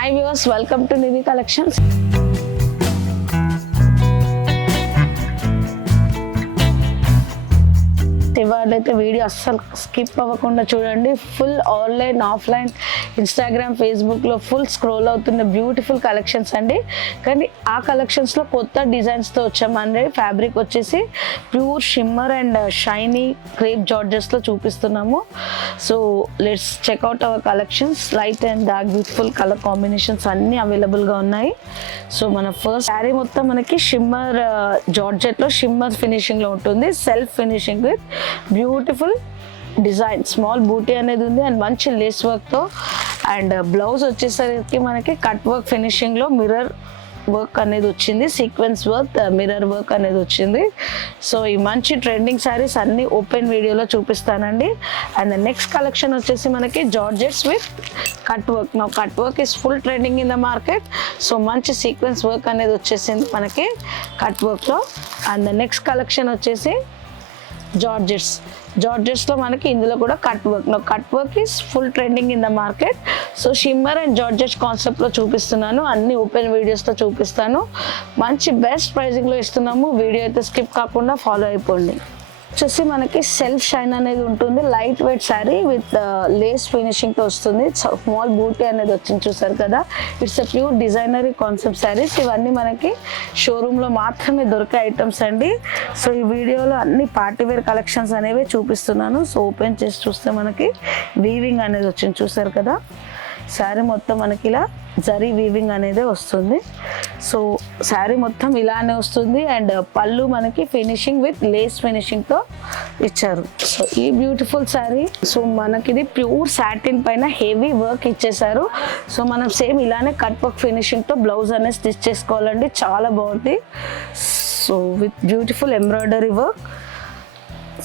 Hi viewers, welcome to Nidhi Collections. ఇవాళైతే video అస్సలు స్కిప్ అవ్వకుండా చూడండి. ఫుల్ ఆన్లైన్ ఆఫ్లైన్ ఇన్స్టాగ్రామ్ ఫేస్బుక్లో ఫుల్ స్క్రోల్ అవుతున్న బ్యూటిఫుల్ కలెక్షన్స్ అండి. కానీ ఆ కలెక్షన్స్లో కొత్త డిజైన్స్తో వచ్చామండి. ఫ్యాబ్రిక్ వచ్చేసి pure shimmer and shiny crepe జార్జెస్లో చూపిస్తున్నాము. So let's check out our collections. Light and dark beautiful colour combinations అన్నీ అవైలబుల్గా ఉన్నాయి. సో మన ఫస్ట్ శారీ మొత్తం మనకి షిమ్మర్ జార్జెట్లో షిమ్మర్ ఫినిషింగ్లో ఉంటుంది. Self finishing with beautiful design, small buti అనేది ఉంది అండ్ మంచి లేస్ వర్క్తో. అండ్ బ్లౌజ్ వచ్చేసరికి మనకి కట్ వర్క్ ఫినిషింగ్లో మిర్రర్ వర్క్ అనేది వచ్చింది, సీక్వెన్స్ వర్క్, మిర్రర్ వర్క్ అనేది వచ్చింది. సో ఈ మంచి ట్రెండింగ్ శారీస్ అన్ని ఓపెన్ వీడియోలో చూపిస్తానండి. అండ్ నెక్స్ట్ కలెక్షన్ వచ్చేసి మనకి జార్జెట్స్ విత్ కట్ వర్క్. నా cut work is full trending in the market. So మంచి సీక్వెన్స్ వర్క్ అనేది వచ్చేసింది మనకి కట్ వర్క్లో. అండ్ నెక్స్ట్ కలెక్షన్ వచ్చేసి జార్జెట్స్లో మనకి ఇందులో కూడా cut work is full trending in the market. So shimmer and georgettes కాన్సెప్ట్లో చూపిస్తున్నాను, అన్ని ఓపెన్ వీడియోస్తో చూపిస్తాను. మంచి బెస్ట్ ప్రైజింగ్లో ఇస్తున్నాము. వీడియో అయితే స్కిప్ కాకుండా ఫాలో అయిపోండి. వచ్చేసి మనకి సెల్ఫ్ షైన్ అనేది ఉంటుంది. Light weight sari with lace ఫినిషింగ్తో వస్తుంది. స్మాల్ బూటీ అనేది వచ్చింది, చూసారు కదా. It's a pure designer concept saris. ఇవన్నీ మనకి షోరూంలో మాత్రమే దొరికే ఐటమ్స్ అండి. సో ఈ వీడియోలో అన్ని పార్టీవేర్ కలెక్షన్స్ అనేవి చూపిస్తున్నాను. సో ఓపెన్ చేసి చూస్తే మనకి వీవింగ్ అనేది వచ్చింది, చూసారు కదా. శారీ మొత్తం మనకి ఇలా జరీ వీవింగ్ అనేది వస్తుంది. సో శారీ మొత్తం ఇలానే వస్తుంది. అండ్ పళ్ళు మనకి ఫినిషింగ్ విత్ లేస్ ఫినిషింగ్తో ఇచ్చారు. సో ఈ బ్యూటిఫుల్ శారీ, సో మనకి ఇది ప్యూర్ సాటిన్ పైన హెవీ వర్క్ ఇచ్చేసారు. సో మనం సేమ్ ఇలానే కట్ వర్క్ ఫినిషింగ్తో బ్లౌజ్ అనేది స్టిచ్ చేసుకోవాలండి. చాలా బాగుంది. So with beautiful embroidery work.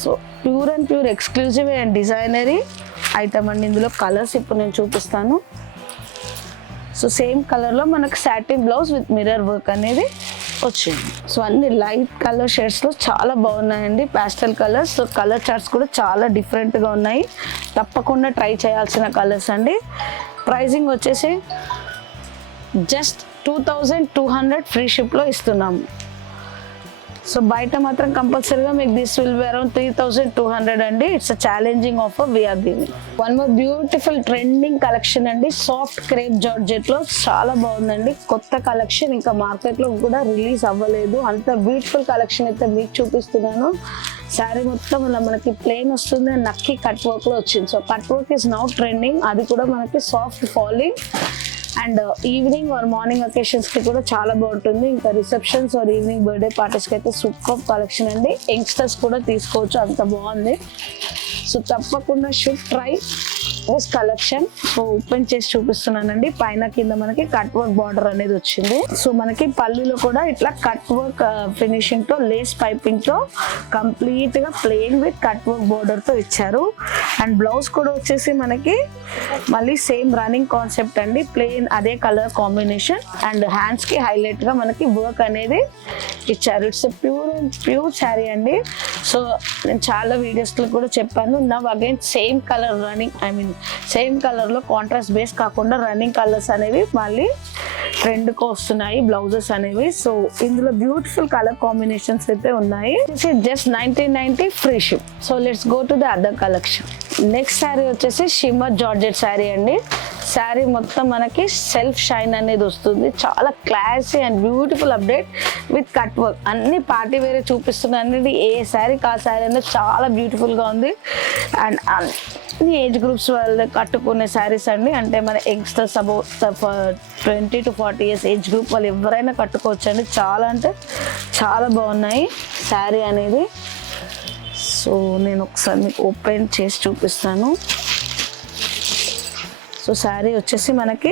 So pure and pure exclusive and designery item అండి. ఇందులో కలర్స్ ఇప్పుడు నేను చూపిస్తాను. సో సేమ్ కలర్లో మనకు satin blouse with mirror work అనేది వచ్చింది. సో అన్ని లైట్ కలర్ షేడ్స్లో చాలా బాగున్నాయండి, pastel colours. So colour charts కూడా చాలా డిఫరెంట్గా ఉన్నాయి. తప్పకుండా ట్రై చేయాల్సిన కలర్స్ అండి. ప్రైజింగ్ వచ్చేసి జస్ట్ 2200 ఫ్రీ షిప్లో ఇస్తున్నాము. సో బయట మాత్రం కంపల్సరీగా మీకు దిస్ విల్ బి అరౌండ్ 3200 అండి. It's a challenging offer we're giving. One more beautiful trending collection అండి. సాఫ్ట్ క్రేప్ జార్జెట్లో చాలా బాగుందండి. కొత్త కలెక్షన్, ఇంకా మార్కెట్లో కూడా రిలీజ్ అవ్వలేదు. అంత బ్యూటిఫుల్ కలెక్షన్ అయితే మీకు చూపిస్తున్నాను. శారీ మొత్తం ఇలా మనకి ప్లెయిన్ వస్తుంది అండ్ నక్కి కట్ వర్క్లో వచ్చింది. So cut work is now trending. అది కూడా మనకి soft falling and evening or morning అకేషన్స్కి కూడా చాలా బాగుంటుంది. ఇంకా రిసెప్షన్స్ ఆర్ ఈవినింగ్ బర్త్డే పార్టీస్కి అయితే సూపర్ కలెక్షన్ అండి. యంగ్స్టర్స్ కూడా తీసుకోవచ్చు, అంత బాగుంది. సో తప్పకుండా should try this collection. So open చేసి చూపిస్తున్నానండి. పైన కింద మనకి కట్ వర్క్ బార్డర్ అనేది వచ్చింది. సో మనకి పళ్ళులో కూడా ఇట్లా కట్ వర్క్ ఫినిషింగ్తో లేస్ పైపింగ్తో కంప్లీట్గా ప్లెయిన్ విత్ కట్ వర్క్ బార్డర్తో ఇచ్చారు. అండ్ బ్లౌజ్ కూడా వచ్చేసి మనకి మళ్ళీ సేమ్ రన్నింగ్ కాన్సెప్ట్ అండి. ప్లెయిన్ అదే కలర్ కాంబినేషన్ అండ్ హ్యాండ్స్కి హైలైట్గా మనకి వర్క్ అనేది ఇచ్చారు. ఇట్స్ ప్యూర్ శారీ అండి. సో నేను చాలా వీడియోస్లో కూడా చెప్పాను. Now again same colour running, I mean same కలర్లో కాంట్రాస్ట్ బేస్ కాకుండా రన్నింగ్ కలర్స్ అనేవి మళ్ళీ ట్రెండ్కి వస్తున్నాయి బ్లౌజెస్ అనేవి. సో ఇందులో బ్యూటిఫుల్ కలర్ కాంబినేషన్స్ అయితే ఉన్నాయి. Just 1990 free ship. So let's go to the other collection. Next sari వచ్చేసి షిమ్మర్ జార్జెట్ శారీ అండి. శారీ మొత్తం మనకి సెల్ఫ్ షైన్ అనేది వస్తుంది. చాలా classy and beautiful update with cut work. అన్ని పార్టీ వేరే చూపిస్తున్నాను. ఏ శారీ కా శారీ అనేది చాలా బ్యూటిఫుల్గా ఉంది. అండ్ అన్ని ఏజ్ గ్రూప్స్ వాళ్ళు కట్టుకునే శారీస్ అండి. అంటే మన youngsters about 20 to 40 years age group వాళ్ళు ఎవరైనా కట్టుకోవచ్చు అండి. చాలా అంటే చాలా బాగున్నాయి శారీ అనేది. సో నేను ఒకసారి మీకు ఓపెన్ చేసి చూపిస్తాను. సో శారీ వచ్చేసి మనకి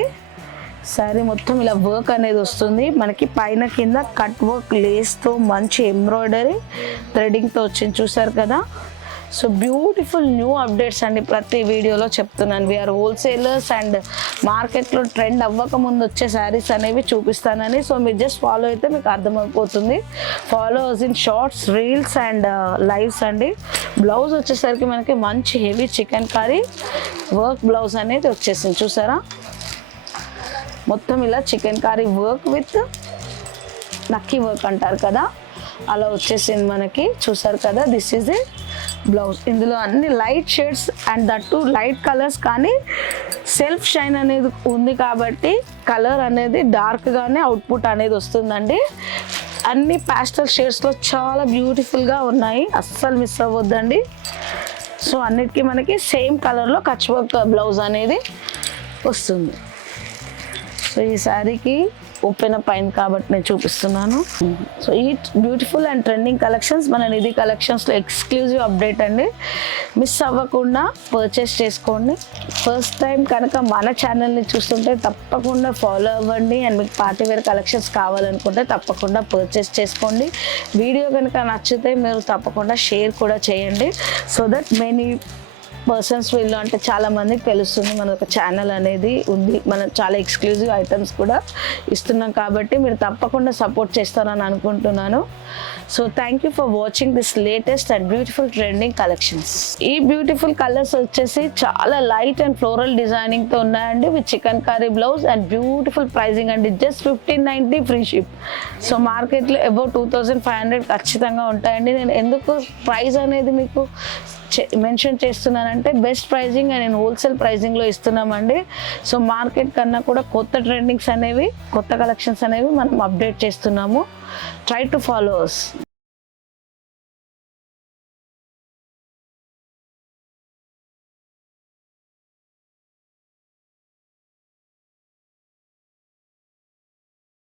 శారీ మొత్తం ఇలా వర్క్ అనేది వస్తుంది. మనకి పైన కింద కట్ వర్క్ లేస్తో మంచి ఎంబ్రాయిడరీ థ్రెడింగ్తో వచ్చింది, చూసారు కదా. సో బ్యూటిఫుల్ న్యూ అప్డేట్స్ అండి. ప్రతి వీడియోలో చెప్తున్నాను, వీఆర్ హోల్సేలర్స్ అండ్ మార్కెట్లో ట్రెండ్ అవ్వక ముందు వచ్చే శారీస్ అనేవి చూపిస్తానని. సో మీరు జస్ట్ ఫాలో అయితే మీకు అర్థమైపోతుంది. Follow in shorts, reels and lives అండి. బ్లౌజ్ వచ్చేసరికి మనకి మంచి heavy chikankari work blouse అనేది వచ్చేసింది, చూసారా. మొత్తం ఇలా చికెన్ కర్రీ వర్క్ విత్ నక్కీ వర్క్ అంటారు కదా, అలా వచ్చేసింది మనకి. చూసారు కదా, దిస్ ఈజ్ ఏ బ్లౌజ్. ఇందులో అన్ని light shades and that to light colours, కానీ సెల్ఫ్ షైన్ అనేది ఉంది కాబట్టి కలర్ అనేది డార్క్గానే అవుట్పుట్ అనేది వస్తుందండి. అన్ని పాస్టల్ షేడ్స్లో చాలా బ్యూటిఫుల్గా ఉన్నాయి, అస్సలు మిస్ అవ్వద్దండి. సో అన్నిటికీ మనకి సేమ్ కలర్లో కచ్ వర్క్ బ్లౌజ్ అనేది వస్తుంది. సో ఈ శారీకి ఓపెన్ అప్ అయింది కాబట్టి నేను చూపిస్తున్నాను. సో ఈ బ్యూటిఫుల్ అండ్ ట్రెండింగ్ కలెక్షన్స్ మన నిధి కలెక్షన్స్లో ఎక్స్క్లూజివ్ అప్డేట్ అండి. మిస్ అవ్వకుండా పర్చేస్ చేసుకోండి. ఫస్ట్ టైం కనుక మన ఛానల్ని చూస్తుంటే తప్పకుండా ఫాలో అవ్వండి. అండ్ మీకు పార్టీ వేర్ కలెక్షన్స్ కావాలనుకుంటే తప్పకుండా పర్చేస్ చేసుకోండి. వీడియో కనుక నచ్చితే మీరు తప్పకుండా షేర్ కూడా చేయండి. సో దట్ మెనీ పర్సన్స్ వీళ్ళు అంటే చాలా మందికి తెలుస్తుంది మన ఒక ఛానల్ అనేది ఉంది, మనం చాలా ఎక్స్క్లూజివ్ ఐటమ్స్ కూడా ఇస్తున్నాం కాబట్టి మీరు తప్పకుండా సపోర్ట్ చేస్తారని అనుకుంటున్నాను. So thank you for watching this latest and beautiful trending collections. ఈ బ్యూటిఫుల్ కలర్స్ వచ్చేసి చాలా లైట్ అండ్ ఫ్లోరల్ డిజైనింగ్తో ఉన్నాయండి, with chikankari blouse and beautiful pricing అండి. Just 1590 free ship. సో మార్కెట్లో అబౌవ్ 2500 ఖచ్చితంగా ఉంటాయండి. నేను ఎందుకు ప్రైస్ అనేది మీకు మెన్షన్ చేస్తున్నానంటే బెస్ట్ ప్రైజింగ్ అండ్ నేను హోల్సేల్ ప్రైజింగ్లో ఇస్తున్నామండి. సో మార్కెట్ కన్నా కూడా కొత్త ట్రెండింగ్స్ అనేవి, కొత్త కలెక్షన్స్ అనేవి మనం అప్డేట్ చేస్తున్నాము. Try to follow us.